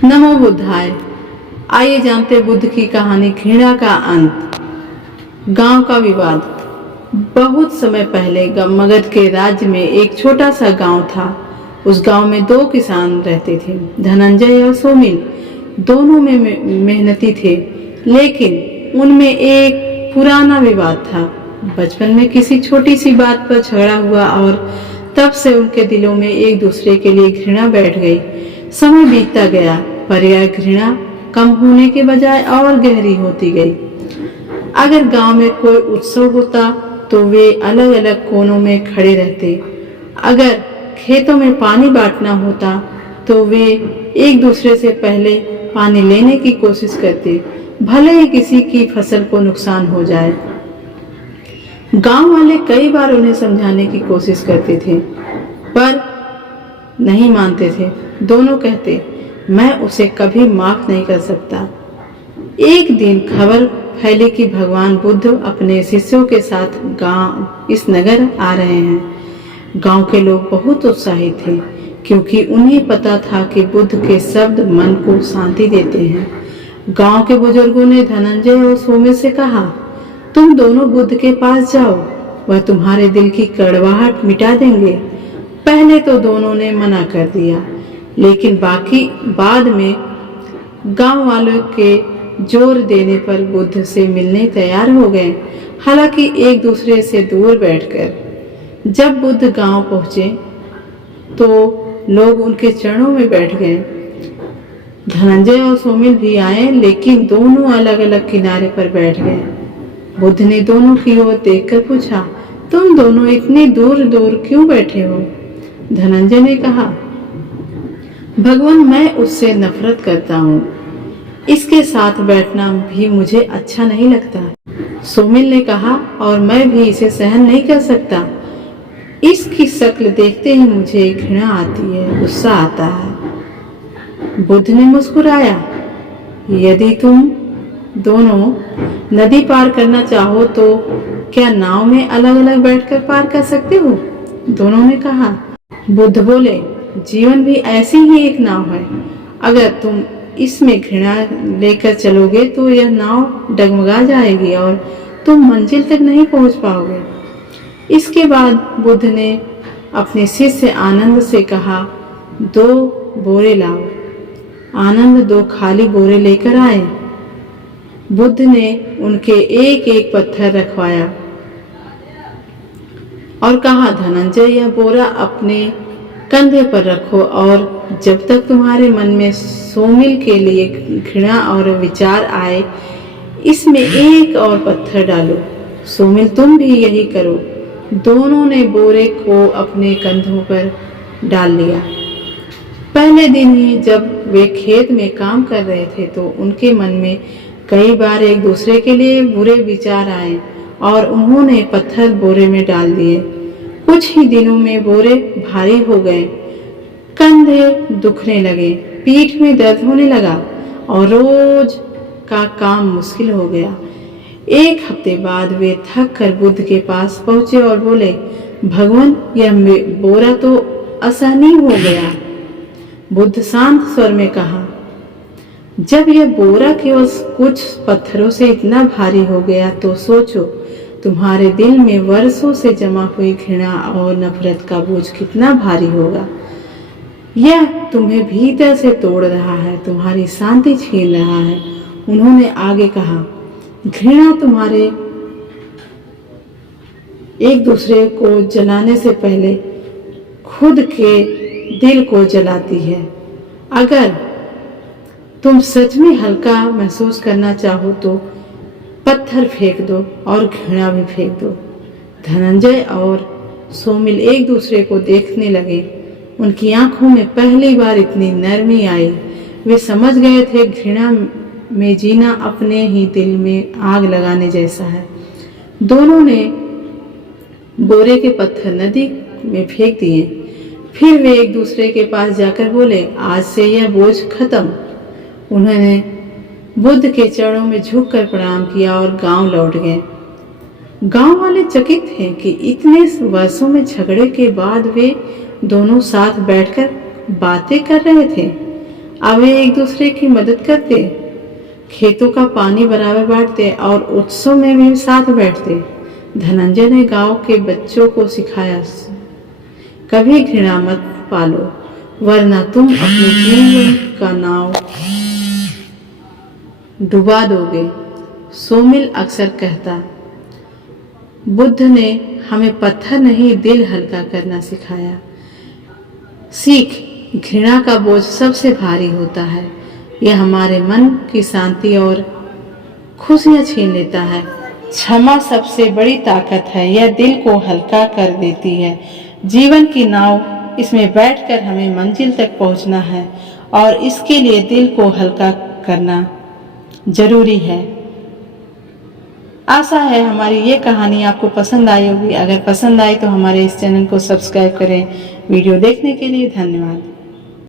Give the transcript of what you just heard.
नमो बुद्धाय। आइए जानते हैं बुद्ध की कहानी घृणा का अंत। गांव का विवाद। बहुत समय पहले मगध के राज्य में एक छोटा सा गांव था। उस गांव में दो किसान रहते थे, धनंजय और सोमिल। दोनों में मेहनती थे, लेकिन उनमें एक पुराना विवाद था। बचपन में किसी छोटी सी बात पर झगड़ा हुआ और तब से उनके दिलों में एक दूसरे के लिए घृणा बैठ गई। समय बीतता गया, पर यह घृणा कम होने के बजाय और गहरी होती गई। अगर गांव में कोई उत्सव होता तो वे अलग अलग कोनों में खड़े रहते। अगर खेतों में पानी बांटना होता तो वे एक दूसरे से पहले पानी लेने की कोशिश करते, भले ही किसी की फसल को नुकसान हो जाए। गांव वाले कई बार उन्हें समझाने की कोशिश करते थे, पर नहीं मानते थे। दोनों कहते, मैं उसे कभी माफ नहीं कर सकता। एक दिन खबर फैली कि भगवान बुद्ध अपने शिष्यों के साथ इस नगर आ रहे हैं। गांव के लोग बहुत उत्साहित थे, क्योंकि उन्हें पता था कि बुद्ध के शब्द मन को शांति देते हैं। गांव के बुजुर्गों ने धनंजय और सोमिल से कहा, तुम दोनों बुद्ध के पास जाओ, वह तुम्हारे दिल की कड़वाहट मिटा देंगे। पहले तो दोनों ने मना कर दिया, लेकिन बाद में गांव वालों के जोर देने पर बुद्ध से मिलने तैयार हो गए, हालांकि एक दूसरे से दूर बैठकर। जब बुद्ध गांव पहुंचे तो लोग उनके चरणों में बैठ गए। धनंजय और सोमिल भी आए, लेकिन दोनों अलग अलग किनारे पर बैठ गए। बुद्ध ने दोनों की ओर देखकर पूछा, तुम दोनों इतनी दूर दूर क्यों बैठे हो? धनंजय ने कहा, भगवान, मैं उससे नफरत करता हूँ, इसके साथ बैठना भी मुझे अच्छा नहीं लगता। सोमिल ने कहा, और मैं भी इसे सहन नहीं कर सकता। इसकी शक्ल देखते ही मुझे घृणा आती है, गुस्सा आता है। बुद्ध ने मुस्कुराया, यदि तुम दोनों नदी पार करना चाहो तो क्या नाव में अलग अलग बैठकर पार कर सकते हो? दोनों ने कहा। बुद्ध बोले, जीवन भी ऐसी ही एक नाव है। अगर तुम इसमें घृणा लेकर चलोगे तो यह नाव डगमगा जाएगी और तुम मंजिल तक नहीं पहुंच पाओगे। इसके बाद बुद्ध ने अपने शिष्य आनंद से कहा, 2 बोरे लाओ। आनंद 2 खाली बोरे लेकर आए। बुद्ध ने उनके एक एक पत्थर रखवाया और कहा, धनंजय, यह बोरा अपने कंधे पर रखो और जब तक तुम्हारे मन में सोमिल के लिए घृणा और विचार आए, इसमें एक और पत्थर डालो। सोमिल, तुम भी यही करो। दोनों ने बोरे को अपने कंधों पर डाल लिया। पहले दिन ही जब वे खेत में काम कर रहे थे तो उनके मन में कई बार एक दूसरे के लिए बुरे विचार आए और उन्होंने पत्थर बोरे में डाल दिए। कुछ ही दिनों में बोरे भारी हो गए, कंधे दुखने लगे, पीठ में दर्द होने लगा और रोज का काम मुश्किल हो गया। एक हफ्ते बाद वे थक कर बुद्ध के पास पहुंचे और बोले, भगवान, यह बोरा तो असहनीय हो गया। बुद्ध शांत स्वर में कहा, जब यह बोरा केवल कुछ पत्थरों से इतना भारी हो गया तो सोचो, तुम्हारे दिल में वर्षों से जमा हुई घृणा और नफरत का बोझ कितना भारी होगा। यह तुम्हें भीतर से तोड़ रहा है, तुम्हारी शांति छीन रहा है। उन्होंने आगे कहा, घृणा तुम्हारे एक दूसरे को जलाने से पहले खुद के दिल को जलाती है। अगर तुम सच में हल्का महसूस करना चाहो तो पत्थर फेंक दो और घृणा भी फेंक दो। धनंजय और सोमिल एक दूसरे को देखने लगे। उनकी आंखों में पहली बार इतनी नरमी आई। वे समझ गए थे, घृणा में जीना अपने ही दिल में आग लगाने जैसा है। दोनों ने बोरे के पत्थर नदी में फेंक दिए। फिर वे एक दूसरे के पास जाकर बोले, आज से यह बोझ खत्म। उन्होंने बुद्ध के चरणों में झुककर प्रणाम किया और गांव लौट गए। गांव वाले चकित थे कि इतने वर्षों में झगड़े के बाद वे दोनों साथ बैठकर बातें कर रहे थे। अब वे एक दूसरे की मदद करते, खेतों का पानी बराबर बांटते और उत्सव में भी साथ बैठते। धनंजय ने गांव के बच्चों को सिखाया, कभी घृणा मत पालो, वरना तुम अपने जीवन का नाव डुबा दोगे। सोमिल अक्सर कहता, बुद्ध ने हमें पत्थर नहीं दिल हल्का करना सिखाया। सीख, घृणा का बोझ सबसे भारी होता है। यह हमारे मन की शांति और खुशियां छीन लेता है। क्षमा सबसे बड़ी ताकत है, यह दिल को हल्का कर देती है। जीवन की नाव, इसमें बैठकर हमें मंजिल तक पहुंचना है और इसके लिए दिल को हल्का करना जरूरी है। आशा है हमारी ये कहानी आपको पसंद आई होगी। अगर पसंद आई तो हमारे इस चैनल को सब्सक्राइब करें। वीडियो देखने के लिए धन्यवाद।